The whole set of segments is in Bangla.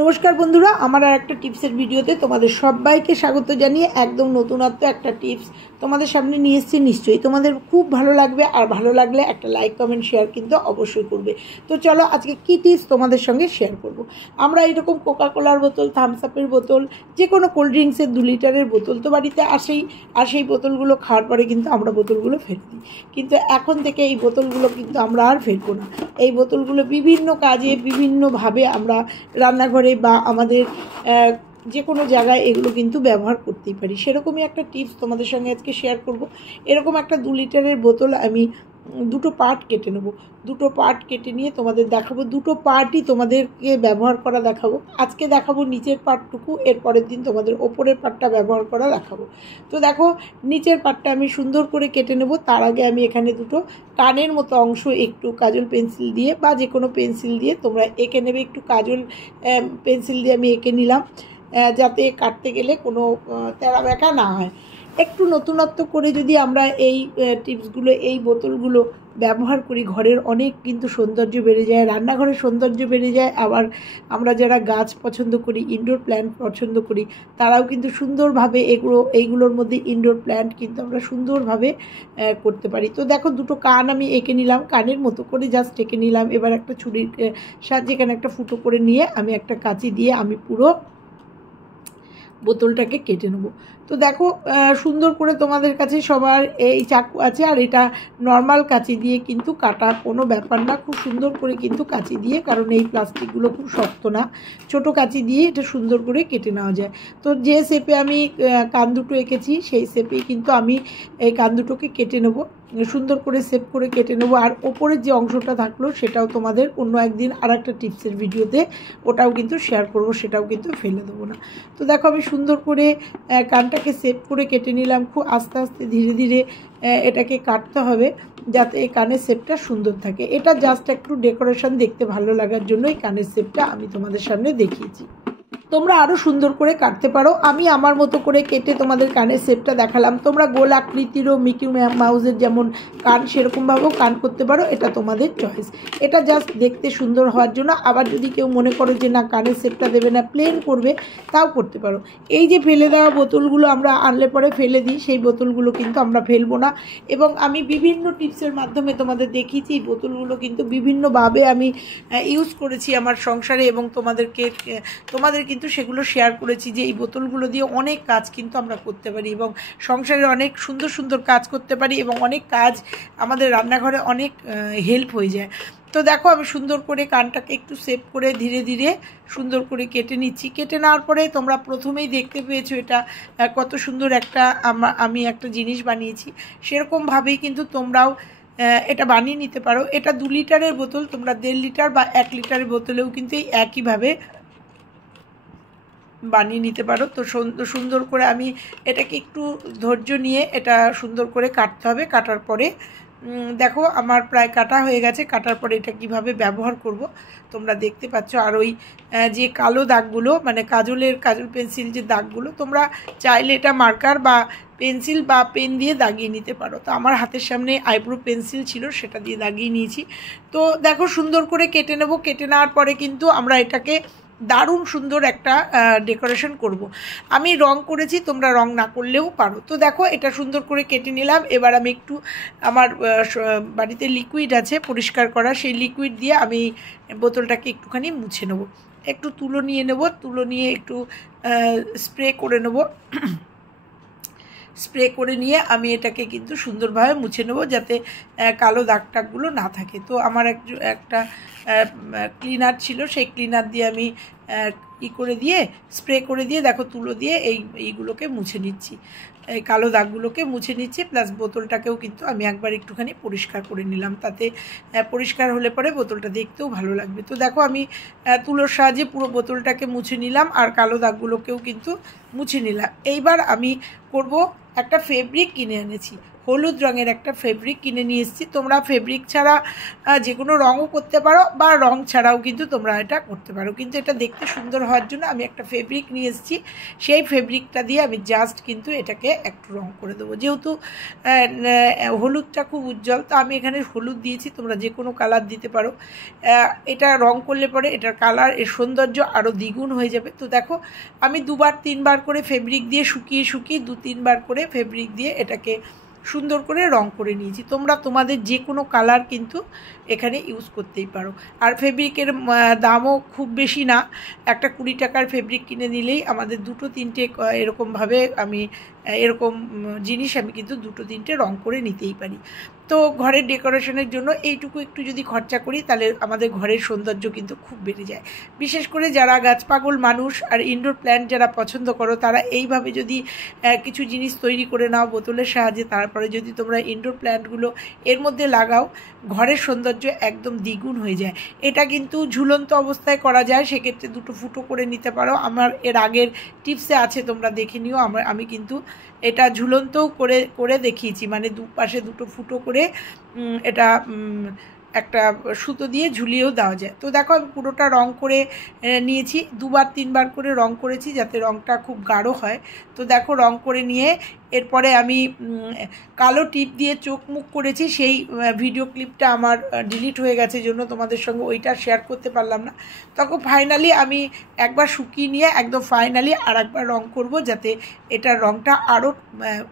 নমস্কার বন্ধুরা, আমার আর একটা টিপসের ভিডিওতে তোমাদের সবাইকে স্বাগত জানিয়ে একদম নতুনত্ব একটা টিপস তোমাদের সামনে নিয়ে এসেছি। নিশ্চয়ই তোমাদের খুব ভালো লাগবে, আর ভালো লাগলে একটা লাইক কমেন্ট শেয়ার কিন্তু অবশ্যই করবে। তো চলো আজকে কী টিপস তোমাদের সঙ্গে শেয়ার করব। আমরা এরকম কোকাকোলার বোতল, থামস আপের বোতল, যে কোনো কোল্ড ড্রিঙ্কসের 2 লিটারের বোতল তো বাড়িতে আসেই, আর সেই বোতলগুলো খাওয়ার পরে কিন্তু আমরা বোতলগুলো ফেলে দিই। কিন্তু এখন থেকে এই বোতলগুলো কিন্তু আমরা আর ফেলবো না। এই বোতলগুলো বিভিন্ন কাজে বিভিন্নভাবে আমরা রান্নাঘরে বা আমাদের যে কোনো জায়গায় এগুলো কিন্তু ব্যবহার করতেই পারি। সেরকমই একটা টিপস তোমাদের সঙ্গে আজকে শেয়ার করব। এরকম একটা 2 লিটারের বোতল আমি দুটো পার্ট কেটে নেব। দুটো পার্ট কেটে নিয়ে তোমাদের দেখাবো। দুটো পার্টই তোমাদেরকে ব্যবহার করা দেখাবো। আজকে দেখাবো নিচের পার্টটুকু, এর পরের দিন তোমাদের ওপরের পার্টটা ব্যবহার করা দেখাবো। তো দেখো, নিচের পার্টটা আমি সুন্দর করে কেটে নেব। তার আগে আমি এখানে দুটো কানের মতো অংশ একটু কাজল পেন্সিল দিয়ে বা যে কোনো পেন্সিল দিয়ে তোমরা এঁকে নেবে। একটু কাজল পেন্সিল দিয়ে আমি এঁকে নিলাম, যাতে কাটতে গেলে কোনো তেড়া বেঁকা না হয়। একটু নতুনত্ব করে যদি আমরা এই টিপসগুলো, এই বোতলগুলো ব্যবহার করি, ঘরের অনেক কিন্তু সৌন্দর্য বেড়ে যায়, রান্নাঘরের সৌন্দর্য বেড়ে যায়। আবার আমরা যারা গাছ পছন্দ করি, ইনডোর প্ল্যান্ট পছন্দ করি, তারাও কিন্তু সুন্দরভাবে এইগুলোর মধ্যে ইনডোর প্ল্যান্ট কিন্তু আমরা সুন্দরভাবে করতে পারি। তো দেখো, দুটো কান আমি এঁকে নিলাম, কানের মতো করে জাস্ট এঁকে নিলাম। এবার একটা ছুরির সাহায্যে এখানে একটা ফুটো করে নিয়ে আমি একটা কাঁচি দিয়ে আমি পুরো বোতলটাকে কেটে নেব। তো দেখো, সুন্দর করে তোমাদের কাছে সবার এই চাকু আছে, আর এটা নর্মাল কাঁচি দিয়ে কিন্তু কাটা কোনো ব্যাপার না। খুব সুন্দর করে কিন্তু কাঁচি দিয়ে, কারণ এই প্লাস্টিকগুলো খুব শক্ত না, ছোট কাঁচি দিয়ে এটা সুন্দর করে কেটে নেওয়া যায়। তো যে শেপে আমি কান দুটো এঁকেছি সেই শেপেই কিন্তু আমি এই কান দুটোকে কেটে নেব, সুন্দর করে শেপ করে কেটে নেব। আর ওপরের যে অংশটা থাকলো সেটাও তোমাদের অন্য একদিন আর একটা টিপসের ভিডিওতে ওটাও কিন্তু শেয়ার করব, সেটাও কিন্তু ফেলে দেবো না। তো দেখো, আমি সুন্দর করে কানটাকে শেপ করে কেটে নিলাম। খুব আস্তে আস্তে ধীরে ধীরে এটাকে কাটতে হবে, যাতে এই কানের শেপটা সুন্দর থাকে। এটা জাস্ট একটু ডেকোরেশন, দেখতে ভালো লাগার জন্য এই কানের শেপটা আমি তোমাদের সামনে দেখিয়েছি। তোমরা আরও সুন্দর করে কাটতে পারো। আমি আমার মতো করে কেটে তোমাদের কানের শেপটা দেখালাম। তোমরা গোল আকৃতিরও মিকি মাউসের যেমন কান, সেরকমভাবেও কান করতে পারো, এটা তোমাদের চয়েস। এটা জাস্ট দেখতে সুন্দর হওয়ার জন্য। আবার যদি কেউ মনে করো যে না, কানের শেপটা দেবে না, প্লেন করবে, তাও করতে পারো। এই যে ফেলে দেওয়া বোতলগুলো আমরা আনলে পরে ফেলে দিই, সেই বোতলগুলো কিন্তু আমরা ফেলবো না। এবং আমি বিভিন্ন টিপসের মাধ্যমে তোমাদের দেখিয়েছি এই বোতলগুলো কিন্তু বিভিন্নভাবে আমি ইউজ করেছি আমার সংসারে, এবং তোমাদের কিন্তু সেগুলো শেয়ার করেছি যে এই বোতলগুলো দিয়ে অনেক কাজ কিন্তু আমরা করতে পারি, এবং সংসারে অনেক সুন্দর সুন্দর কাজ করতে পারি, এবং অনেক কাজ আমাদের রান্নাঘরে অনেক হেল্প হয়ে যায়। তো দেখো, আমি সুন্দর করে কানটাকে একটু শেপ করে ধীরে ধীরে সুন্দর করে কেটে নিচ্ছি। কেটে নেওয়ার পরে তোমরা প্রথমেই দেখতে পেয়েছো এটা কত সুন্দর একটা আমি একটা জিনিস বানিয়েছি। সেরকমভাবেই কিন্তু তোমরাও এটা বানিয়ে নিতে পারো। এটা 2 লিটারের বোতল, তোমরা 1.5 লিটার বা 1 লিটারের বোতলেও কিন্তু একইভাবে বানিয়ে নিতে পারো। তো সুন্দর করে আমি এটাকে একটু ধৈর্য নিয়ে এটা সুন্দর করে কাটতে হবে। কাটার পরে দেখো, আমার প্রায় কাটা হয়ে গেছে। কাটার পরে এটা কিভাবে ব্যবহার করব তোমরা দেখতে পাচ্ছ। আর ওই যে কালো দাগগুলো, মানে কাজল পেন্সিল যে দাগগুলো, তোমরা চাইলে এটা মার্কার বা পেন্সিল বা পেন দিয়ে দাগিয়ে নিতে পারো। তো আমার হাতের সামনে আইব্রো পেন্সিল ছিল, সেটা দিয়ে দাগিয়ে নিয়েছি। তো দেখো, সুন্দর করে কেটে নেব। কেটে নেওয়ার পরে কিন্তু আমরা এটাকে দারুণ সুন্দর একটা ডেকোরেশন করব। আমি রং করেছি, তোমরা রং না করলেও পারো। তো দেখো, এটা সুন্দর করে কেটে নিলাম। এবার আমি একটু আমার বাড়িতে লিকুইড আছে পরিষ্কার করা, সেই লিকুইড দিয়ে আমি বোতলটাকে একটুখানি মুছে নেব। একটু তুলো নিয়ে নেব, তুলো নিয়ে একটু স্প্রে করে নেব। স্প্রে করে নিয়ে আমি এটাকে কিন্তু সুন্দরভাবে মুছে নেব, যাতে কালো দাগ টাগগুলো না থাকে। তো আমার একটা ক্লিনার ছিল, সেই ক্লিনার দিয়ে আমি স্প্রে করে দিয়ে দেখো, তুলো দিয়ে এইগুলোকে মুছে নিচ্ছি, এই কালো দাগগুলোকে মুছে নিচ্ছি। প্লাস বোতলটাকেও কিন্তু আমি একবার একটুখানি পরিষ্কার করে নিলাম, তাতে পরিষ্কার হলে পরে বোতলটা দেখতেও ভালো লাগবে। তো দেখো, আমি তুলোর সাহায্যে পুরো বোতলটাকে মুছে নিলাম, আর কালো দাগগুলোকেও কিন্তু মুছে নিলাম। এইবার আমি করব, একটা ফেব্রিক কিনে এনেছি। হলুদ রঙের একটা ফেব্রিক কিনে নিয়ে এসেছি। তোমরা ফেব্রিক ছাড়া যে কোনো রঙও করতে পারো বা রং ছাড়াও কিন্তু তোমরা এটা করতে পারো, কিন্তু এটা দেখতে সুন্দর হওয়ার জন্য আমি একটা ফেব্রিক নিয়ে এসেছি। সেই ফেব্রিকটা দিয়ে আমি জাস্ট কিন্তু এটাকে একটু রং করে দেবো। যেহেতু হলুদটা খুব উজ্জ্বল, তো আমি এখানে হলুদ দিয়েছি, তোমরা যে কোনো কালার দিতে পারো। এটা রং করলে পরে এটার কালার, এর সৌন্দর্য আরও দ্বিগুণ হয়ে যাবে। তো দেখো আমি 2-3 বার করে ফেব্রিক দিয়ে শুকিয়ে 2-3 বার করে ফেব্রিক দিয়ে এটাকে সুন্দর করে রং করে নিয়েছি। তোমরা তোমাদের যে কোনো কালার কিন্তু এখানে ইউজ করতেই পারো। আর ফেব্রিকের দামও খুব বেশি না, একটা 20 টাকার ফেব্রিক কিনে নিলেই আমাদের 2-3টে এরকমভাবে আমি এরকম জিনিস আমি কিন্তু 2-3টে রং করে নিতেই পারি। তো ঘরের ডেকোরেশনের জন্য এইটুকু একটু যদি খরচা করি তাহলে আমাদের ঘরের সৌন্দর্য কিন্তু খুব বেড়ে যায়। বিশেষ করে যারা গাছ পাগল মানুষ আর ইনডোর প্ল্যান্ট যারা পছন্দ করো, তারা এইভাবে যদি কিছু জিনিস তৈরি করে নাও বোতলের সাহায্যে, তারপরে যদি তোমরা ইনডোর প্ল্যান্টগুলো এর মধ্যে লাগাও, ঘরের সৌন্দর্য একদম দ্বিগুণ হয়ে যায়। এটা কিন্তু ঝুলন্ত অবস্থায় করা যায়, সেক্ষেত্রে 2 ফুটো করে নিতে পারো। আমার এর আগের টিপসে আছে, তোমরা দেখে নিও। আমি কিন্তু এটা ঝুলন্তও করে দেখিয়েছি, মানে দুপাশে 2 ফুটো করে এটা একটা সুতো দিয়ে ঝুলিয়েও দেওয়া যায়। তো দেখো আমি পুরোটা রং করে নিয়েছি, 2-3 বার করে রং করেছি যাতে রংটা খুব গাঢ় হয়। তো দেখো রং করে নিয়ে এরপরে আমি কালো টিপ দিয়ে চোখ মুখ করেছি। সেই ভিডিও ক্লিপটা আমার ডিলিট হয়ে গেছে, জন্য তোমাদের সঙ্গে ওইটা শেয়ার করতে পারলাম না। তখন ফাইনালি আমি একবার শুকিয়ে নিয়ে একদম ফাইনালি আর একবার রং করব, যাতে এটার রংটা আরও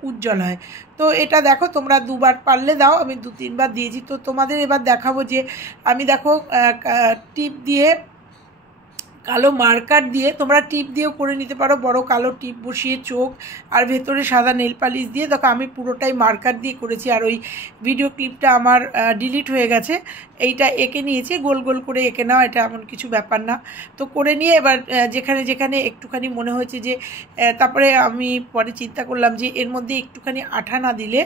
উজ্জ্বল হয়। তো এটা দেখো তোমরা 2 বার পারলে দাও, আমি 2-3 বার দিয়েছি। তো তোমাদের এবার দেখাবো যে আমি দেখো টিপ দিয়ে, কালো মার্কার দিয়ে, তোমরা টিপ দিয়েও করে নিতে পারো, বড় কালো টিপ বসিয়ে চোখ আর ভেতরে সাদা নেল পালিশ দিয়ে। দেখো আমি পুরোটাই মার্কার দিয়ে করেছি, আর ওই ভিডিও ক্লিপটা আমার ডিলিট হয়ে গেছে। এইটা এঁকে নিয়েছি, গোল গোল করে এঁকে নাও, এটা এমন কিছু ব্যাপার না। তো করে নিয়ে এবার যেখানে যেখানে একটুখানি মনে হয়েছে যে, তারপরে আমি পরে চিন্তা করলাম যে এর মধ্যে একটুখানি আঠা না দিলে,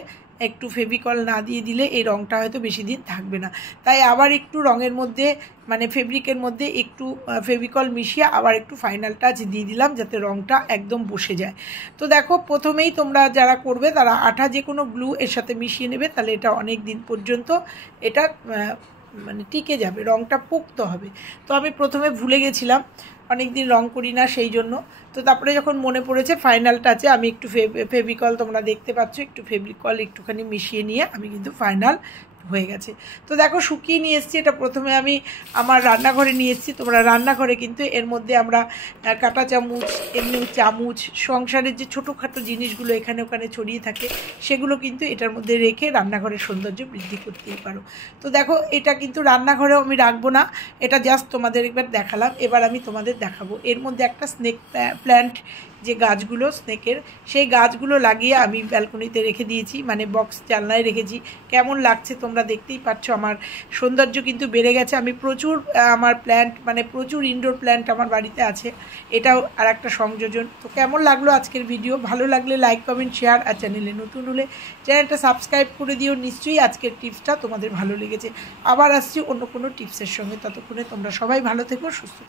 একটু ফেভিকল না দিয়ে দিলে এই রঙটা হয়তো বেশি দিন থাকবে না। তাই আবার একটু রঙের মধ্যে, মানে ফেব্রিকের মধ্যে একটু ফেভিকল মিশিয়ে আবার একটু ফাইনাল টাচ দিয়ে দিলাম, যাতে রঙটা একদম বসে যায়। তো দেখো প্রথমেই তোমরা যারা করবে তারা আঠা যে কোনো গ্লু এর সাথে মিশিয়ে নেবে, তাহলে এটা অনেক দিন পর্যন্ত এটা মানে টিকে যাবে, রঙটা পোক্ত হবে। তো আমি প্রথমে ভুলে গেছিলাম, অনেক দিন রং করি না সেই জন্য। তো তারপরে যখন মনে পড়েছে ফাইনাল টাচে আমি একটু ফেভিকল, তোমরা দেখতে পাচ্ছ, একটু ফেভিকল একটুখানি মিশিয়ে নিয়ে আমি কিন্তু ফাইনাল হয়ে গেছে। তো দেখো শুকিয়ে নিয়ে এসেছি, এটা প্রথমে আমি আমার রান্নাঘরে নিয়ে এসেছি। তোমরা রান্নাঘরে কিন্তু এর মধ্যে আমরা কাঁটা চামচ, এমনি চামচ, সংসারের যে ছোটোখাটো জিনিসগুলো এখানে ওখানে ছড়িয়ে থাকে, সেগুলো কিন্তু এটার মধ্যে রেখে রান্নাঘরের সৌন্দর্য বৃদ্ধি করতেই পারো। তো দেখো এটা কিন্তু রান্নাঘরেও আমি রাখবো না, এটা জাস্ট তোমাদের একবার দেখালাম। এবার আমি তোমাদের দেখাবো এর মধ্যে একটা স্নেক প্ল্যান্ট, যে গাছগুলো স্নেকের, সেই গাছগুলো লাগিয়ে আমি ব্যালকনিতে রেখে দিয়েছি, মানে বক্স জানলায় রেখেছি। কেমন লাগছে তোমরা দেখতেই পাচ্ছ, আমার সৌন্দর্য কিন্তু বেড়ে গেছে। আমি প্রচুর আমার প্ল্যান্ট, মানে প্রচুর ইনডোর প্ল্যান্ট আমার বাড়িতে আছে, এটাও আর একটা সংযোজন। তো কেমন লাগলো আজকের ভিডিও? ভালো লাগলে লাইক, কমেন্ট, শেয়ার, আর চ্যানেলে নতুন হলে চ্যানেলটা সাবস্ক্রাইব করে দিও। নিশ্চয়ই আজকের টিপসটা তোমাদের ভালো লেগেছে। আবার আসছি অন্য কোনো টিপসের সঙ্গে, ততক্ষণে তোমরা সবাই ভালো থেকো, সুস্থ।